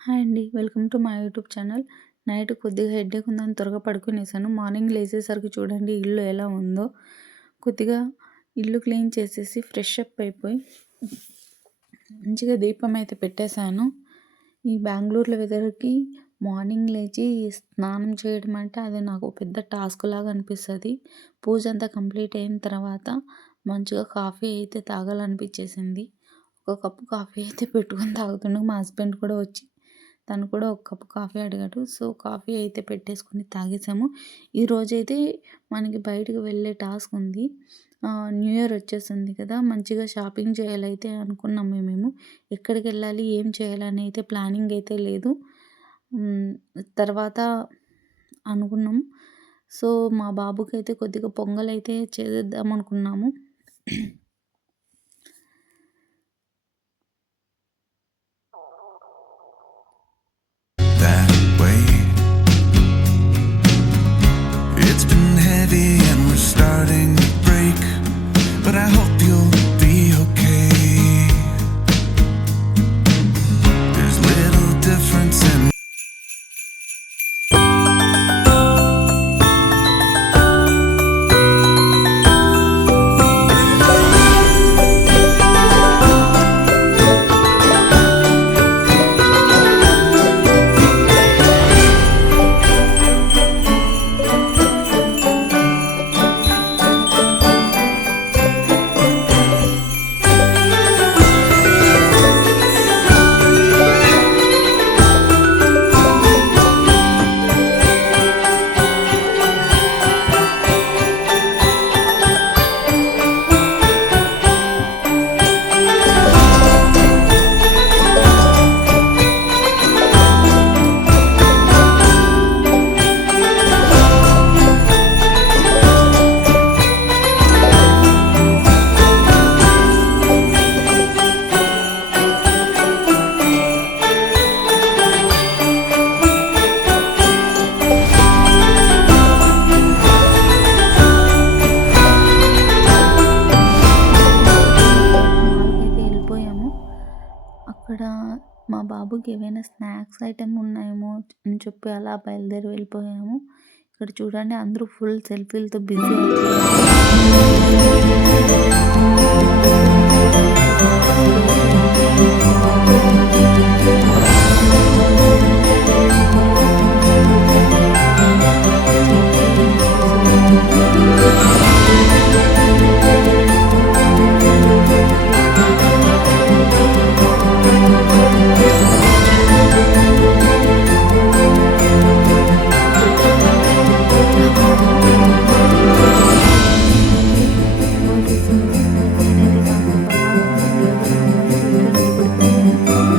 Hi అండి. Welcome to my YouTube channel. Night కొద్దిగా headache ఉందని త్వరగా పడుకునేసాను. మార్నింగ్ లేచేసరికి చూడండి ఇల్లు ఎలా ఉందో. కొద్దిగా ఇల్లు క్లీన్ చేసేసి ఫ్రెష్ అప్ అయిపోయి మంచిగా దీపం అయితే పెట్టేశాను. ఈ బెంగుళూరులో వెదర్‌కి మార్నింగ్ లేచి స్నానం చేయడం అంటే అది నాకు పెద్ద టాస్క్ లాగా అనిపిస్తది. పూజ అంతా కంప్లీట్ అయిన తర్వాత మంచిగా కాఫీ అయితే తాగాలనిపించేసింది. ఒక కప్పు కాఫీ అయితే పెట్టుకొని తాగుతుండగా మా హస్బెండ్ కూడా వచ్చి తను కూడా ఒక కప్పు కాఫీ అడిగాడు. సో, కాఫీ అయితే పెట్టేసుకొని తాగేసాము. ఈరోజైతే మనకి బయటకి వెళ్ళే టాస్క్ ఉంది. న్యూ ఇయర్ వచ్చేస్తుంది కదా! మంచిగా షాపింగ్ చేయాలైతే అనుకున్నాము మేము. ఎక్కడికెళ్ళాలి, ఏం చేయాలని అయితే ప్లానింగ్ అయితే లేదు. హ్మ్. తర్వాత అనుకున్నాం. సో, మా బాబుకైతే కొద్దిగా పొంగలైతే చేసేద్దాం అనుకున్నాము. That way. It's been heavy and we're starting to break, but I hope you'll be okay. There's little difference in మాల్‌కైతే ఎళ్ళిపోయాము. అక్కడ మా బాబుకి ఏవైనా స్నాక్స్ ఐటెమ్ ఉన్నాయేమో అని చెప్పి అలా బయలుదేరి వెళ్ళిపోయాము. ఇక్కడ చూడండి అందరూ ఫుల్ సెల్ఫీలతో బిజీ నేనైతే కాసేపు అలా దేవుడి ముందు కూర్చొని నిలబడిపోయాను.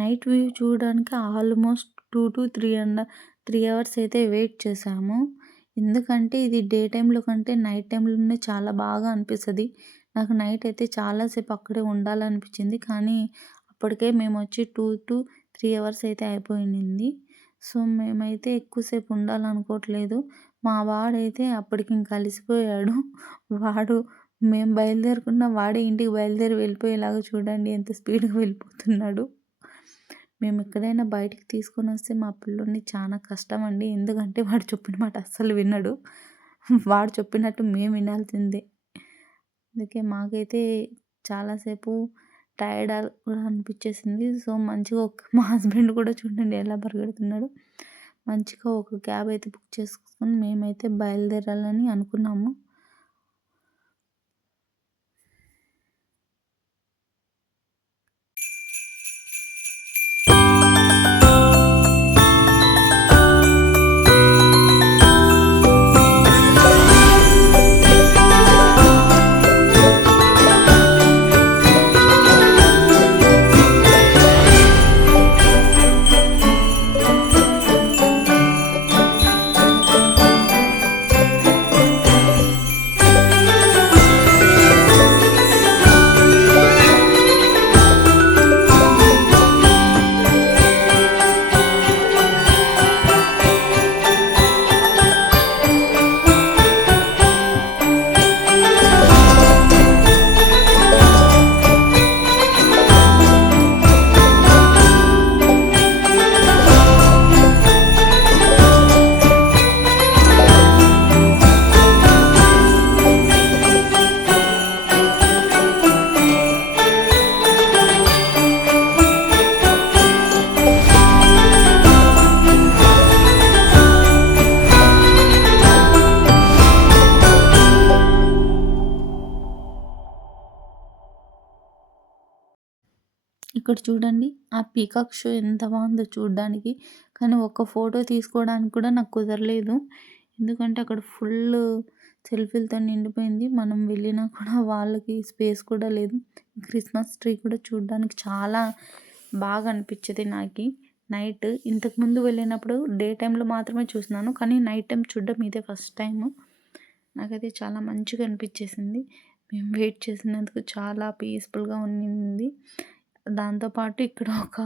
నైట్ వ్యూ చూడడానికి ఆల్మోస్ట్ 3 అవర్స్ అయితే వెయిట్ చేశాము. ఎందుకంటే ఇది డే టైమ్‌లో కంటే నైట్ టైమ్‌లోనే చాలా బాగా అనిపిస్తది. నాకు నైట్ అయితే చాలా సేపు అక్కడే ఉండాలనిపించింది. కానీ అప్పటికే మేమొచ్చి 2-3 అవర్స్ అయితే అయిపోయింది. సో, మేమైతే ఎక్కువ సేపు ఉండాలనుకోవట్లేదు. మా వాడైతే అప్పటికి ఇంక అలిసిపోయాడు. వాడు మేము బయలుదేరకుండా వాడే ఇంటికి బయలుదేరి వెళ్ళిపోయేలాగా చూడండి ఎంత స్పీడ్‌గా వెళ్ళిపోతున్నాడు. మేమెక్కడైనా బయటికి తీసుకొనొస్తే మా పిల్లోడిని చానా కష్టమండి. ఎందుకంటే వాడు చెప్పిన మాట అస్సలు వినడు. వాడు చెప్పినట్టు మేము వినాల్సిందే. అందుకే మాకైతే చాలా సేపు టైర్డ్ కూడా అనిపిచ్చేసింది. సో, మంచిగా మా హస్బెండ్ కూడా చూడండి ఎలా పరిగెడుతున్నాడో. మంచిగా ఒక క్యాబ్ అయితే బుక్ చేసుకొని మేమైతే బయలుదేరాలని అనుకున్నాము. ఇక్కడ చూడండి ఆ పీకాక్ షో ఎంత బాగుందో చూడ్డానికి. కానీ ఒక్క ఫోటో తీసుకోవడానికి కూడా నాకు కుదరలేదు. ఎందుకంటే అక్కడ ఫుల్లు సెల్ఫీలతో నిండిపోయింది. మనం వెళ్ళినా కూడా వాళ్ళకి స్పేస్ కూడా లేదు. క్రిస్మస్ ట్రీ కూడా చూడ్డానికి చాలా బాగా అనిపించేది నాకి. నైట్ ఇంతకుముందు వెళ్ళినప్పుడు డే టైమ్‌లో మాత్రమే చూసినాను. కానీ నైట్ టైమ్ చూడడం ఇదే ఫస్ట్ టైము. నాకైతే చాలా మంచిగా అనిపించేసింది. మేము వెయిట్ చేసినందుకు చాలా పీస్‌ఫుల్‌గా ఉన్నింది. దాంతో పాటు ఇక్కడ ఒక